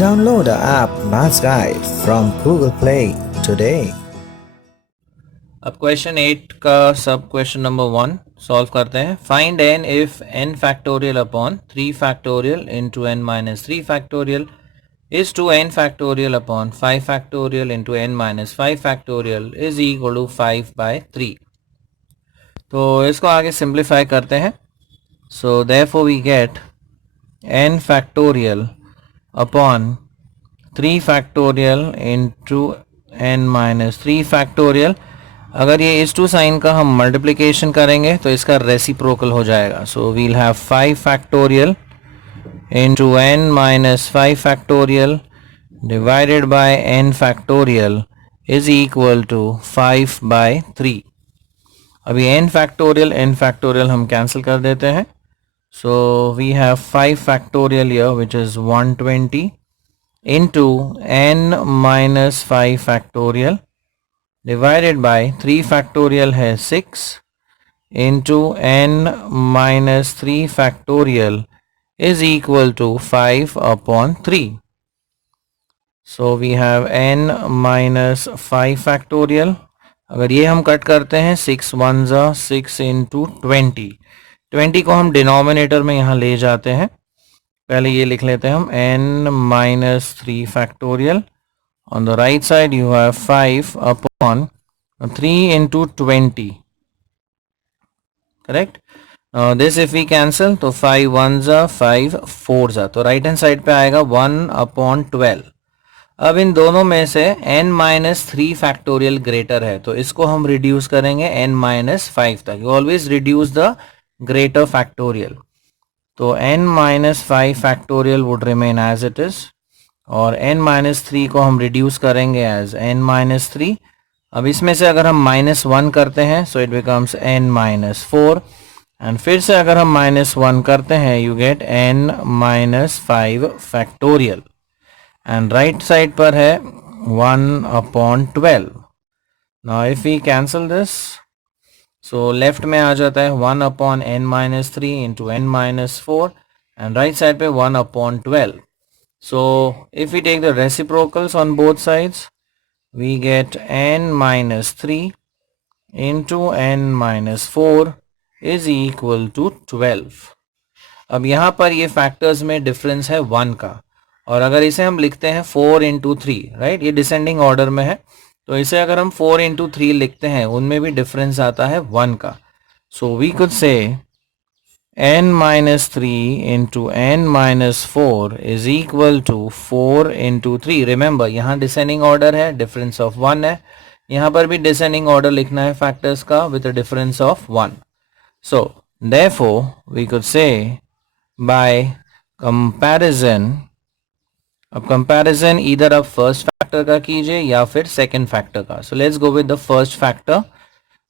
Download the app Maths Guide from Google Play today. अब question 8 का sub question number 1 solve करते हैं. Find n if n factorial upon 3 factorial into n minus 3 factorial is to n factorial upon 5 factorial into n minus 5 factorial is equal to 5/3. तो इसको आगे simplify करते हैं. So therefore we get n factorial upon 3 factorial into n minus 3 factorial. अगर ये इस to sign का हम मल्टीप्लिकेशन करेंगे तो इसका रेसिप्रोकल हो जाएगा. So we'll have 5 factorial into n minus 5 factorial divided by n factorial is equal to 5/3. अभी n फैक्टोरियल हम कैंसिल कर देते हैं. So we have 5 factorial here which is 120 into n minus 5 factorial divided by 3 factorial है 6 into n minus 3 factorial is equal to 5/3. So we have n minus 5 factorial. अगर ये हम cut करते हैं 6 1 6 into 20 को हम डिनोमिनेटर में यहाँ ले जाते हैं. पहले ये लिख लेते हैं हम n minus 3 factorial. On the right side you have 5 upon 3 into 20. Correct? Now this if we cancel तो 5 1 5 4 तो राइट हैंड साइड पे आएगा 1/12. अब इन दोनों में से n minus 3 फैक्टोरियल ग्रेटर है तो इसको हम रिड्यूस करेंगे n minus 5 तक. You always reduce the greater factorial. तो n minus 5 factorial would remain as it is और n minus 3 को हम रिड्यूस करेंगे एज n minus 3. अब इसमें से अगर हम -1 करते हैं so it becomes n minus 4 and फिर से अगर हम -1 करते हैं you get n minus 5 factorial and right side पर है 1/12. Now if we cancel this so left में आ जाता है 1/n minus 3 इंटू n minus 4 and right side पे 1/12. So if we take the reciprocals on both sides we get n minus 3 into n minus 4 is equal to 12. अब यहाँ पर ये फैक्टर्स में डिफरेंस है 1 का और अगर इसे हम लिखते हैं 4 into 3 राइट, ये डिसेंडिंग ऑर्डर में है तो इसे अगर हम 4 into 3 लिखते हैं उनमें भी डिफरेंस आता है 1 का. So we could say n minus 3 into n minus 4 is equal to 4 into 3. Remember यहाँ डिसेंडिंग ऑर्डर है, डिफरेंस ऑफ 1 है. यहाँ पर भी डिसेंडिंग ऑर्डर लिखना है फैक्टर्स का with a difference of 1. So therefore we could say by comparison. अब कंपैरिजन इधर आप फर्स्ट फैक्टर का कीजिए या फिर सेकंड फैक्टर का. So let's go with the first factor.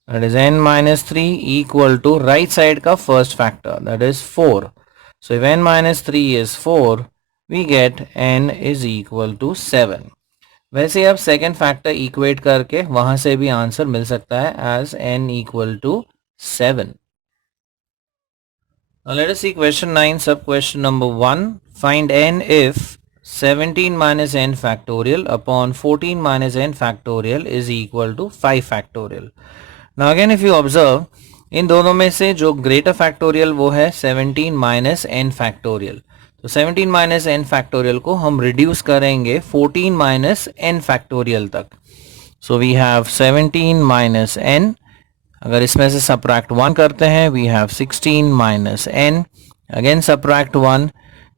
That is n minus 3 equal to right side का first factor that is 4. So if n minus 3 is 4 we get n is equal to 7. वैसे आप second factor equate करके वहां से भी answer मिल सकता है as n equal to 7. Now let us see question 9 sub question number 1. Find n if 17 minus n factorial upon 14 minus n factorial is equal to 5 factorial. Now again if you observe इन दोनों में से जो greater factorial वो है 17 minus n factorial. तो 17 minus n factorial को हम reduce करेंगे 14 माइनस n फैक्टोरियल तक. So we have 17 minus n. अगर इसमें से सब्ट्रैक्ट 1 करते हैं we have 16 minus n. Again subtract 1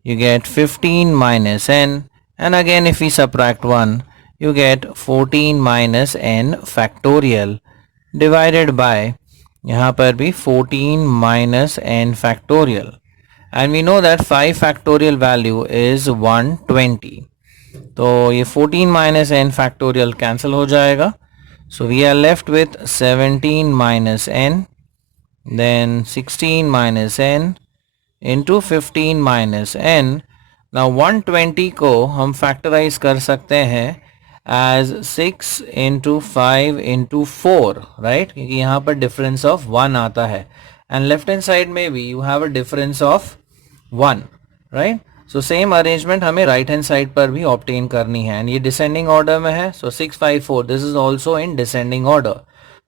you get 15 minus n and again if we subtract 1 you get 14 minus n factorial divided by यहाँ पर भी 14 minus n factorial and we know that 5 factorial value is 120. तो ये 14 minus n factorial cancel हो जाएगा. So we are left with 17 minus n then 16 minus n into 15 minus n. Now 120 को हम factorise कर सकते हैं as 6 into 5 into 4 राइट, क्योंकि यहाँ पर डिफरेंस ऑफ 1 आता है एंड लेफ्ट हैंड साइड में भी you have a difference of 1 right. So same arrangement हमें राइट हैंड साइड पर भी ऑब्टेन करनी है एंड ये डिसेंडिंग ऑर्डर में है. So 6 5 4 this is also in descending order.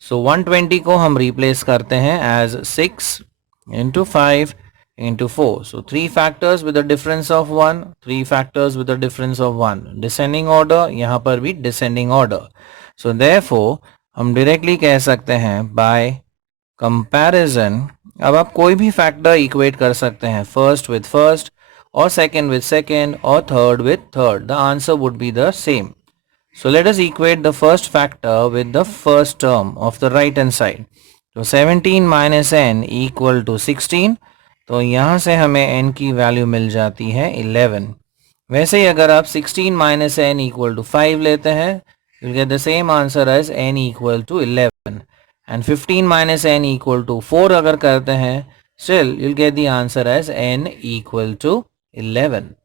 So 120 को हम रिप्लेस करते हैं as 6 into 5 into 4. So 3 factors with a difference of 1, 3 factors with a difference of 1. Descending order, यहाँ पर भी descending order. So therefore हम directly कह सकते हैं by comparison. अब आप कोई भी factor equate कर सकते हैं, first with first or second with second or third with third. The answer would be the same. So let us equate the first factor with the first term of the right hand side. तो 17 minus n equal to 16. तो यहाँ से हमें n की value मिल जाती है 11. वैसे ही अगर आप 16 माइनस n इक्वल टू 5 लेते हैं, you'll get the same answer as n equal to 11. And 15 minus n equal to 4 अगर करते हैं, still you'll get the answer as n equal to 11.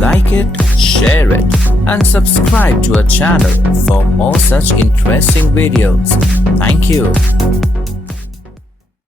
Like it, share it, and subscribe to our channel for more such interesting videos. Thank you.